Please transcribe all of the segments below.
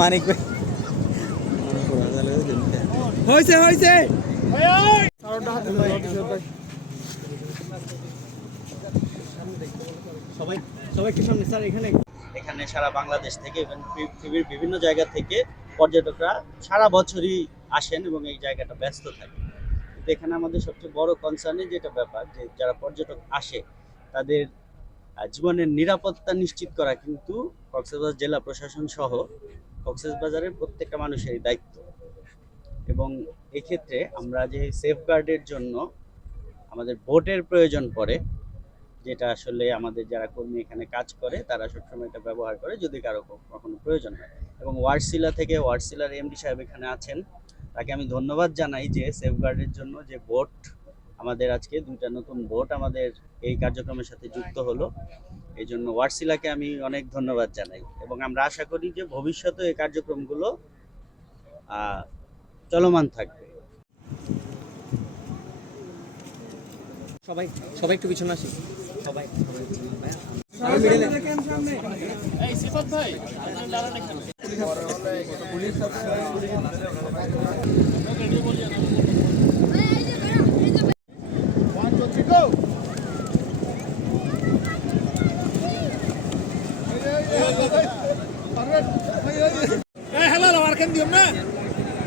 মানিক ভাই। হয়েছে হয়েছে সবাই সবাই একটু সামনে স্যার এখানে। এখানে সারা বাংলাদেশ থেকে এবং পৃথিবীর বিভিন্ন জায়গা থেকে পর্যটকরা সারা বছরই আসেন এবং এই জায়গাটা ব্যস্ত থাকে। এখানে আমাদের সবচেয়ে বড় কনসার্নের যেটা ব্যাপার যে যারা পর্যটক আসে তাদের জীবনের নিরাপত্তা নিশ্চিত করা কিন্তু কক্সবাজার জেলা প্রশাসন সহ কক্সবাজারের প্রত্যেকটা মানুষেরই দায়িত্ব। এবং এক্ষেত্রে আমরা যে সেফগার্ডের জন্য আমাদের বোটের প্রয়োজন পড়ে, যেটা আসলে আমাদের যারা কর্মী এখানে কাজ করে, তারা সবসময় এটা ব্যবহার করে যদি কারও কখনো প্রয়োজন হয়। এবং ওয়ার্ডসিলা থেকে ওয়ার্ডসিলার এমডি সাহেব এখানে আছেন, তাকে আমি ধন্যবাদ জানাই যে সেফগার্ডের জন্য যে বোট আমাদের আজকে দুইটা নতুন বোট আমাদের এই কার্যক্রমের সাথে যুক্ত হলো। এই জন্য ওয়ার্ডসিলাকে আমি অনেক ধন্যবাদ জানাই এবং আমরা আশা করি যে ভবিষ্যতে এই কার্যক্রমগুলো চলমান থাকবে। সবাই সবাই একটু পিছনে আসি। সবাই না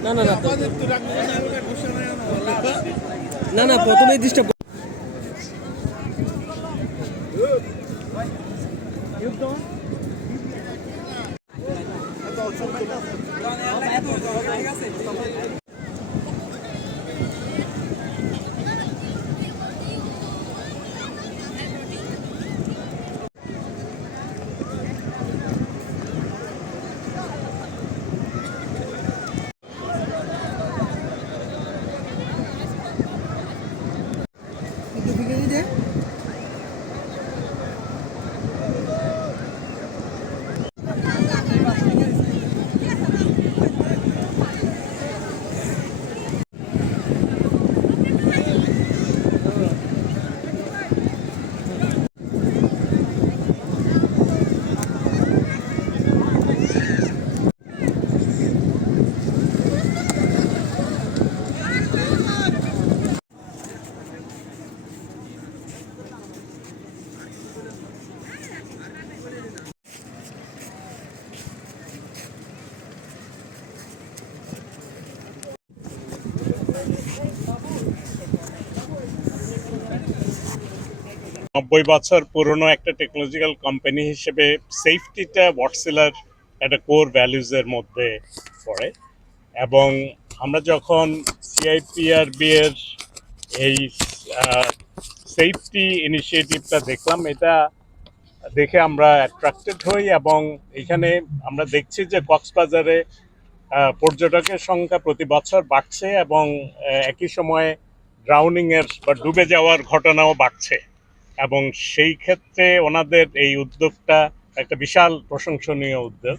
না না না না প্রথমেই ডিস্টার্ব নব্বই বছর পুরনো একটা টেকনোলজিক্যাল কোম্পানি হিসেবে সেফটিটা ওয়াটসেলার একটা কোর ভ্যালুজের মধ্যে পড়ে। এবং আমরা যখন সিআইপিআরবি এর এই সেফটি ইনিশিয়েটিভটা দেখলাম, এটা দেখে আমরা অ্যাট্রাক্টেড হই এবং এখানে আমরা দেখছি যে কক্সবাজারে পর্যটকের সংখ্যা প্রতি বছর বাড়ছে এবং একই সময়ে ড্রাউনিংয়ের বা ডুবে যাওয়ার ঘটনাও বাড়ছে। এবং সেই ক্ষেত্রে ওনাদের এই উদ্যোগটা একটা বিশাল প্রশংসনীয় উদ্যোগ।